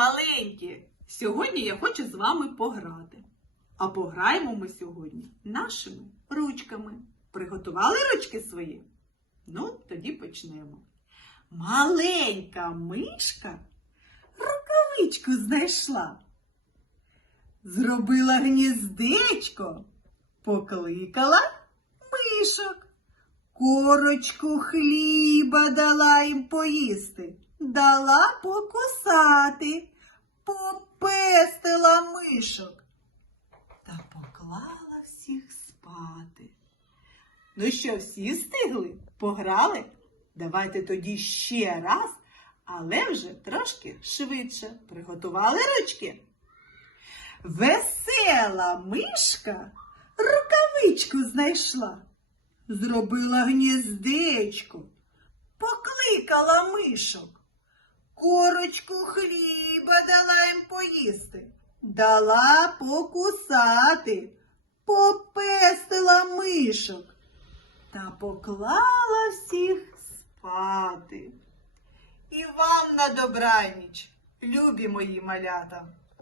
маленькі! Сьогодні я хочу з вами пограти. А пограємо ми сьогодні нашими ручками. Приготували ручки свої? Ну, тоді почнемо. Маленька мишка рукавичку знайшла. Зробила гніздечко, покликала мишок. Корочку хліба дала їм поїсти, дала покусати, попестила мишок та поклала всіх спати. Ну що, всі встигли? Пограли? Давайте тоді ще раз, але вже трошки швидше. Приготували ручки? Весела мишка рукавичку знайшла зробила гніздечко, покликала мишок, корочку хліба дала їм поїсти, дала покусати, попестила мишок та поклала всіх спати. І вам на добраніч, любі мої малята.